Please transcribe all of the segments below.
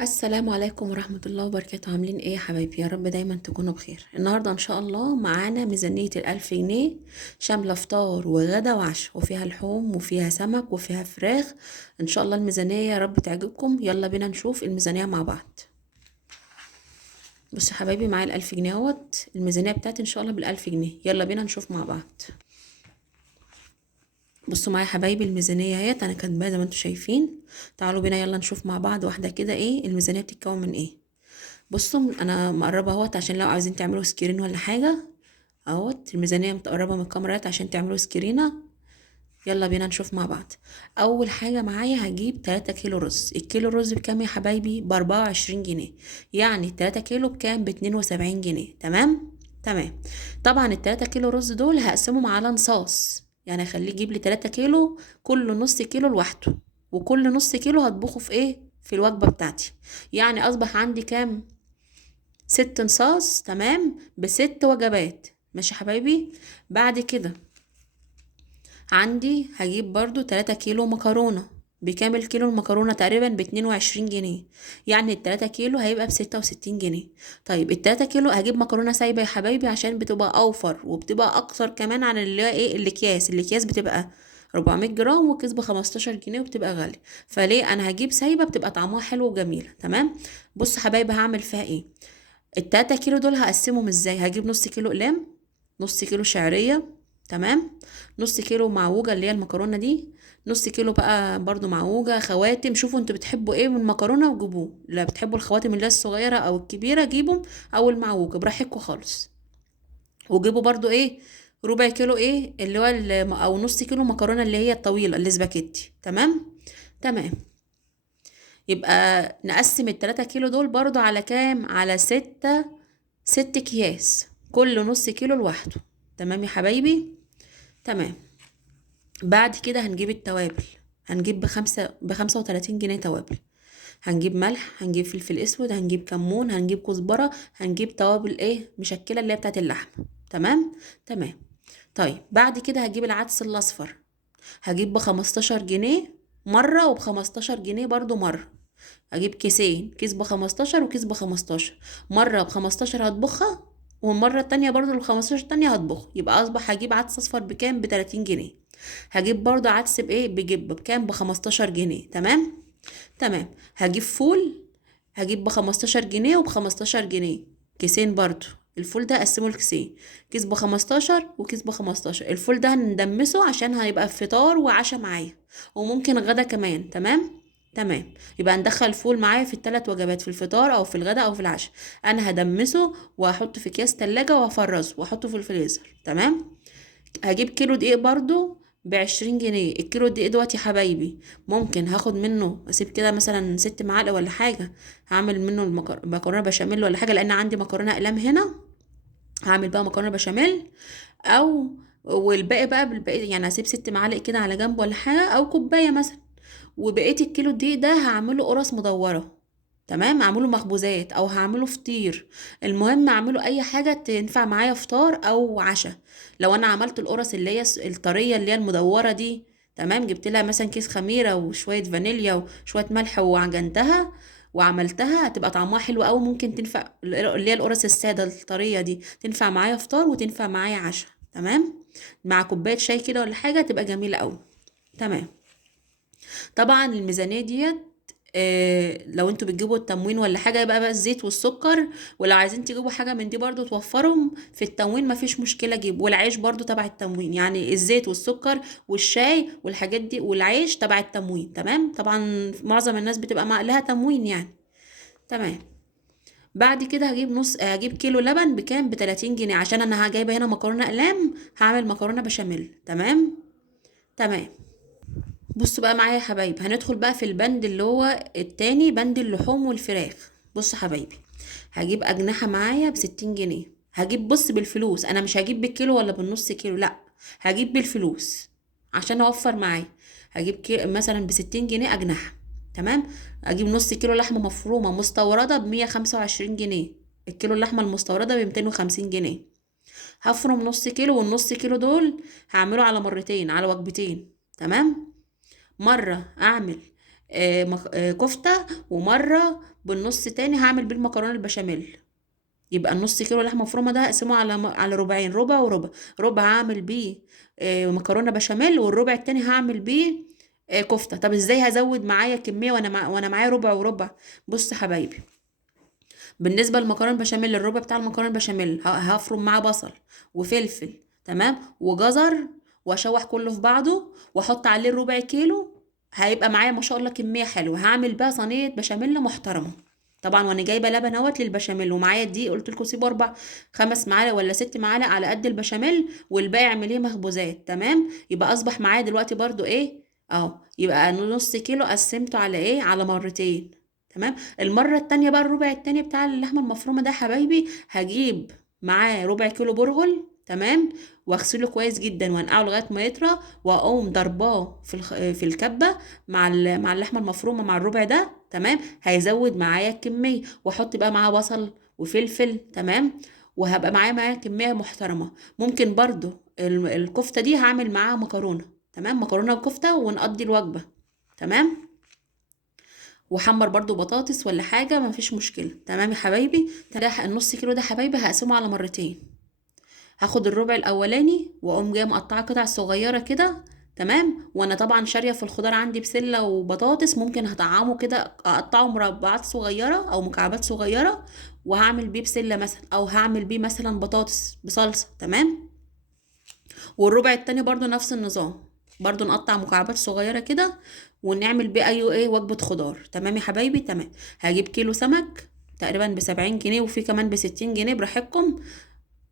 السلام عليكم ورحمة الله وبركاته. عاملين ايه يا حبايبي؟ يا رب دايما تكونوا بخير. النهاردة ان شاء الله معانا ميزانية ال1000 جنيه، شاملة فطار وغدا وعشاء، وفيها لحوم وفيها سمك وفيها فراخ. ان شاء الله الميزانية يا رب تعجبكم. يلا بينا نشوف الميزانية مع بعض. بصوا يا حبايبي، معايا ال1000 جنيه اهوت. الميزانية بتاعتي ان شاء الله بال1000 جنيه. يلا بينا نشوف مع بعض. بصوا معايا يا حبايبي، الميزانية اهيت انا كاتباها زي ما انتوا شايفين. تعالوا بينا يلا نشوف مع بعض واحدة كده ايه الميزانية بتتكون من ايه. بصوا انا مقربه اهوت عشان لو عايزين تعملوا سكرين ولا حاجه. اهوت الميزانيه متقربه من الكاميرات عشان تعملوا سكرينه. يلا بينا نشوف مع بعض. اول حاجه معايا هجيب 3 كيلو رز. الكيلو رز بكام يا حبايبي؟ ب24 جنيه. يعني 3 كيلو بكام؟ ب72 جنيه. تمام تمام. طبعا ال3 كيلو رز دول هقسمهم على نصاص، يعني اخليه يجيب لي 3 كيلو، كل نص كيلو لوحده، وكل نص كيلو هطبخه في ايه؟ في الوجبه بتاعتي. يعني اصبح عندي كام؟ 6 نصاص. تمام، ب6 وجبات. ماشي يا حبايبي. بعد كده عندي هجيب برضو 3 كيلو مكرونة. بكام الكيلو المكرونة؟ تقريبا ب22 جنيه. يعني ال3 كيلو هيبقى ب66 جنيه. طيب ال3 كيلو هجيب مكرونة سايبة يا حبايبي عشان بتبقى أوفر وبتبقى أكثر كمان عن اللي هي ايه الأكياس بتبقى 400 جرام وكيس ب15 جنيه وبتبقى غالية. فليه أنا هجيب سايبة؟ بتبقى طعمها حلو وجميلة. تمام. بص يا حبايبي، هعمل فيها ايه. ال3 كيلو دول هقسمهم ازاي؟ هجيب نص كيلو اقلام، نص كيلو شعرية. تمام. نص كيلو معوجة اللي هي المكرونة دي. نص كيلو بقى برضو معوجة خواتم. شوفوا انتوا بتحبوا ايه من المكرونة وجيبوه. لا بتحبوا الخواتم اللي هي الصغيرة او الكبيرة جيبوا، او المعوجة براحتكم خالص. وجيبوا برضو ايه، ربع كيلو ايه اللي هو او نص كيلو مكرونة اللي هي الطويلة الاسباجيتي. تمام تمام. يبقى نقسم ال3 كيلو دول برضو على كام؟ على 6 أكياس، كل نص كيلو لوحده. تمام يا حبايبي. تمام. بعد كده هنجيب التوابل. هنجيب ب35 جنيه توابل. هنجيب ملح، هنجيب فلفل اسود، هنجيب كمون، هنجيب كزبرة، هنجيب توابل ايه مشكلة اللي هي بتاعت اللحمة. تمام تمام. طيب بعد كده هجيب العدس الاصفر. هجيب ب15 جنيه مرة، وب15 جنيه برضو مرة. اجيب كيسين، كيس ب15 وكيس ب15. مرة ب15 هطبخها، والمرة التانية برضو ال15 التانية هطبخ. يبقى اصبح هجيب عدس اصفر بكام؟ ب30 جنيه. هجيب برضو عدس بايه؟ بكام؟ ب15 جنيه. تمام تمام. هجيب فول. هجيب ب15 جنيه وب15 جنيه. كيسين برضو. الفول ده اقسمه لكيسين، كيس ب15 وكيس ب15. الفول ده هندمسه عشان هيبقى فطار وعشاء معايا، وممكن غدا كمان. تمام تمام. يبقى ندخل الفول معايا في ال3 وجبات، في الفطار او في الغداء او في العشاء. انا هدمسه واحطه في اكياس تلاجة وافرزه واحطه في الفريزر. تمام. هجيب كيلو دقيق برضو ب20 جنيه. الكيلو الدقيق دوت يا حبايبي ممكن هاخد منه اسيب كده مثلا 6 معالق ولا حاجة. هعمل منه مكرونة بشاميل ولا حاجة، لان عندي مكرونة اقلام هنا. هعمل بقى مكرونة بشاميل، او والباقي بقى بالباقي، يعني هسيب 6 معالق كده على جنب ولا حاجة، او كوباية مثلا. وبقية الكيلو الدقيق ده هعمله قرص مدورة. تمام. اعمله مخبوزات او هعمله فطير. المهم اعمله اي حاجة تنفع معايا فطار او عشاء. لو انا عملت القرص اللي هي الطرية اللي هي المدورة دي، تمام، جبت لها مثلا كيس خميرة وشوية فانيليا وشوية ملح وعجنتها وعملتها، هتبقى طعمها حلو قوي. ممكن تنفع اللي هي القرص السادة الطرية دي، تنفع معايا فطار وتنفع معايا عشاء. تمام. مع كوباية شاي كده ولا حاجة تبقى جميلة قوي. تمام. طبعا الميزانية ديت لو انتوا بتجيبوا التموين ولا حاجة يبقى بقى الزيت والسكر. ولو عايزين تجيبوا حاجة من دي برضو توفرهم في التموين مفيش مشكلة جيب. والعيش برضو تبع التموين، يعني الزيت والسكر والشاي والحاجات دي والعيش تبع التموين. تمام. طبعا معظم الناس بتبقى لها تموين يعني. تمام. بعد كده هجيب كيلو لبن بكام؟ ب30 جنيه، عشان انا جايبه هنا مكرونه اقلام، هعمل مكرونه بشاميل. تمام تمام. بصوا بقى معايا يا حبايبي، هندخل بقى في البند اللي هو التاني، بند اللحوم والفراخ. بصوا يا حبايبي، هجيب أجنحة معايا ب60 جنيه. هجيب بص بالفلوس، أنا مش هجيب بالكيلو ولا بالنص كيلو، لأ، هجيب بالفلوس عشان أوفر معايا. هجيب مثلا ب60 جنيه أجنحة. تمام. أجيب نص كيلو لحمة مفرومة مستوردة ب125 جنيه. الكيلو اللحمة المستوردة ب250 جنيه. هفرم نص كيلو، والنص كيلو دول هعمله على مرتين، على وجبتين. تمام. مرة اعمل كفتة، ومرة بالنص تاني هعمل بيه المكرونة البشاميل. يبقى النص كيلو لحمة مفرومة ده هقسمه على ربعين، ربع وربع. ربع هعمل بيه مكرونة بشاميل، والربع التاني هعمل بيه كفتة. طب ازاي هزود معايا كمية وانا معايا ربع وربع؟ بص يا حبايبي، بالنسبه للمكرونه البشاميل، الربع بتاع المكرونه البشاميل هفرم معاه بصل وفلفل، تمام، وجزر، واشوح كله في بعضه، واحط عليه الربع كيلو. هيبقى معايا ما شاء الله كميه حلوه. هعمل بقى صينيه بشاميل محترمه طبعا، وانا جايبه لبن اهوت للبشاميل، ومعايا دي قلت لكم سيبوا 4 5 معالق ولا 6 معالق على قد البشاميل، والباقي اعمليه مخبوزات. تمام، يبقى اصبح معايا دلوقتي برضو ايه، اهو، يبقى نص كيلو قسمته على ايه، على مرتين. تمام. المرة التانية بقى، الربع التاني بتاع اللحمة المفرومة ده حبايبي، هجيب معاه ربع كيلو برغل، تمام، واغسله كويس جدا وانقعه لغايه ما يطرى، واقوم ضرباه في الكبه مع اللحمه المفرومه مع الربع ده. تمام، هيزود معايا الكميه، واحط بقى معاه بصل وفلفل. تمام، وهبقى معايا كميه محترمه. ممكن برضو الكفته دي هعمل معاها مكرونه. تمام، مكرونه وكفته ونقضي الوجبه. تمام، وحمر برضو بطاطس ولا حاجه، ما فيش مشكله. تمام يا حبايبي، ده النص كيلو ده حبايبي هقسمه على مرتين. هاخد الربع الاولاني واقوم جايه مقطعه قطع صغيره كده. تمام، وانا طبعا شاريه في الخضار عندي بسله وبطاطس، ممكن هطعمه كده، اقطعه مربعات صغيره او مكعبات صغيره، وهعمل بيه بسله مثلا، او هعمل بيه مثلا بطاطس بصلصه. تمام، والربع التاني برضو نفس النظام، برضو نقطع مكعبات صغيرة كده، ونعمل بيه ايه وجبة خضار. تمام يا حبايبي، تمام. هجيب كيلو سمك تقريبا ب70 جنيه، وفي كمان ب60 جنيه براحتكم.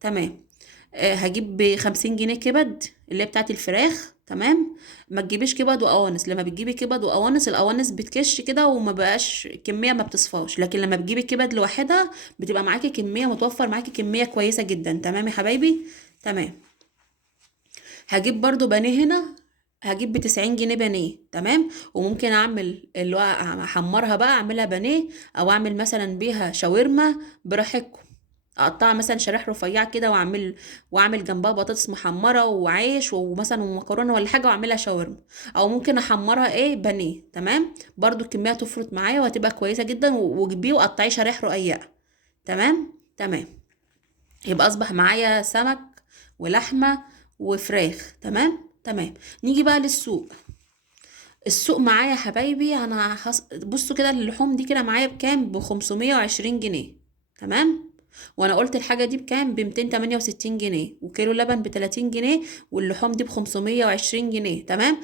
تمام. هجيب ب50 جنيه كبد اللي هي بتاعت الفراخ. تمام، ما تجيبيش كبد وقوانص. لما بتجيبي كبد وقوانص، القوانص بتكش كده وما بقاش كمية، ما بتصفاش. لكن لما بتجيبي كبد لوحدها بتبقى معاكي كمية، متوفر معاكي كمية كويسة جدا. تمام يا حبايبي، تمام. هجيب برضو بانيه هنا، هجيب ب90 جنيه بانيه. تمام، وممكن اعمل اللي هو احمرها بقى، اعملها بانيه، او اعمل مثلا بيها شاورما براحتكم. اقطعها مثلا شرايح رفيعه كده، واعمل جنبها بطاطس محمره وعيش ومثلا ومكرونه ولا حاجه، واعملها شاورما. او ممكن احمرها ايه بانيه. تمام، برضو الكميه تفرط معايا وهتبقى كويسه جدا، وجيبيه وقطعيه شرايح رقيقه. تمام، تمام. يبقى اصبح معايا سمك ولحمه وفراخ. تمام، تمام. نيجي بقى للسوق. السوق معايا يا حبايبي، انا بصوا كده، اللحوم دي كده معايا بكام، ب520 جنيه. تمام، وانا قلت الحاجه دي بكام، ب268 جنيه، وكيلو لبن ب30 جنيه، واللحوم دي ب520 جنيه. تمام.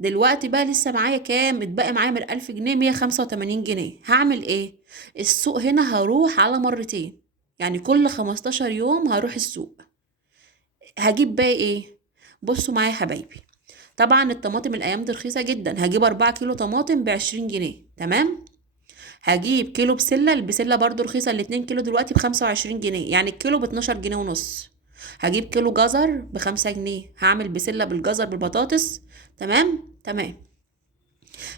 دلوقتي بقى لسه معايا كام، اتبقى معايا من 1000 جنيه 185 جنيه. هعمل ايه؟ السوق هنا هروح على مرتين، يعني كل 15 يوم هروح السوق. هجيب بقى ايه؟ بصوا معايا يا حبايبي، طبعا الطماطم الايام دي رخيصه جدا. هجيب 4 كيلو طماطم ب20 جنيه. تمام، هجيب كيلو بسله، البسله برضو رخيصه، ال2 كيلو دلوقتي ب25 جنيه، يعني الكيلو ب12 جنيه ونص. هجيب كيلو جزر ب5 جنيه، هعمل بسله بالجزر بالبطاطس. تمام، تمام.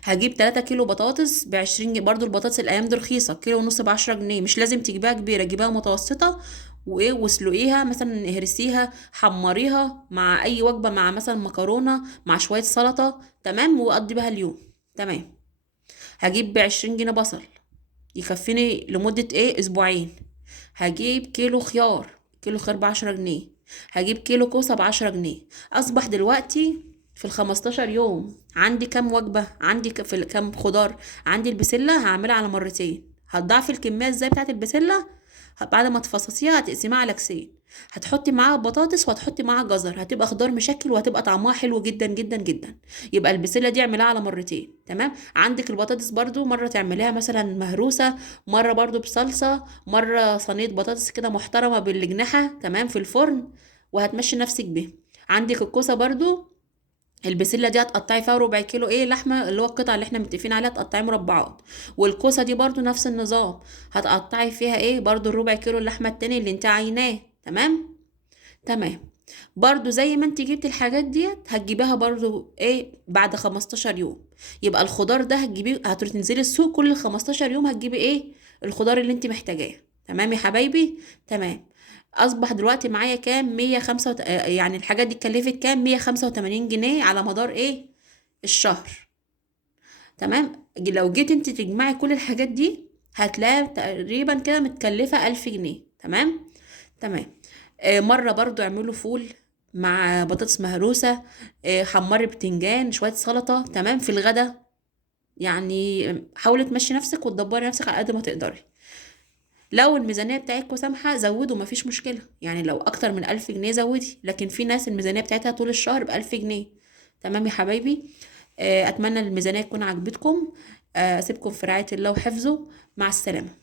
هجيب 3 كيلو بطاطس ب20 جنيه، برضو البطاطس الايام دي رخيصه، كيلو ونص ب10 جنيه. مش لازم تجيبها كبيره، جيبها متوسطه، وايه، واسلقيها مثلا، اهرسيها، حمريها مع اي وجبه، مع مثلا مكرونه مع شويه سلطه. تمام، وقضي بها اليوم. تمام. هجيب ب20 جنيه بصل، يكفيني لمده ايه، اسبوعين. هجيب كيلو خيار، كيلو خيار ب10 جنيه. هجيب كيلو كوسة ب10 جنيه. أصبح دلوقتي في ال15 يوم عندي كام وجبة، عندي كام خضار. عندي البسلة هعملها على مرتين. هتضاعفي الكمية ازاي بتاعت البسلة؟ بعد ما تفصصيها هتقسميها على كيسين، هتحطي معاها بطاطس وهتحطي معاها جزر، هتبقى خضار مشكل وهتبقى طعمها حلو جدا جدا جدا. يبقى البسلة دي اعملها على مرتين. تمام، عندك البطاطس برضو مرة تعمليها مثلا مهروسة، مرة برضو بصلصة، مرة صينية بطاطس كده محترمة بالجناحة. تمام، في الفرن، وهتمشي نفسك بيها. عندك الكوسة برضو، البسله دي هتقطعي فيها ربع كيلو ايه لحمه، اللي هو القطعه اللي احنا متفقين عليها، تقطعي مربعات. والكوسه دي برضو نفس النظام، هتقطعي فيها ايه برضو الربع كيلو اللحمه التاني اللي انت عايناه. تمام، تمام. برضو زي ما انت جبت الحاجات ديت، هتجيبيها برضو ايه بعد 15 يوم. يبقى الخضار ده هتجيبيه، هتروحي تنزلي السوق كل 15 يوم هتجيبي ايه، الخضار اللي انت محتاجاه. تمام يا حبايبي، تمام. اصبح دلوقتي معايا كام، يعني الحاجات دي اتكلفت كام، 185 جنيه على مدار ايه، الشهر. تمام، لو جيت انت تجمعي كل الحاجات دي هتلاقي تقريبا كده متكلفة 1000 جنيه. تمام. تمام. مرة برضو اعملوا فول مع بطاطس مهروسة، حمري بتنجان، شوية سلطة. تمام. في الغدا يعني حاولي تمشي نفسك وتدبري نفسك على قد ما تقدري. لو الميزانية بتاعتكوا سامحة زودوا، مفيش مشكلة. يعني لو أكتر من 1000 جنيه زودي، لكن في ناس الميزانية بتاعتها طول الشهر ب1000 جنيه. تمام يا حبايبي. أتمنى الميزانية تكون عجبتكم. أسيبكم في رعاية الله وحفظه. مع السلامة.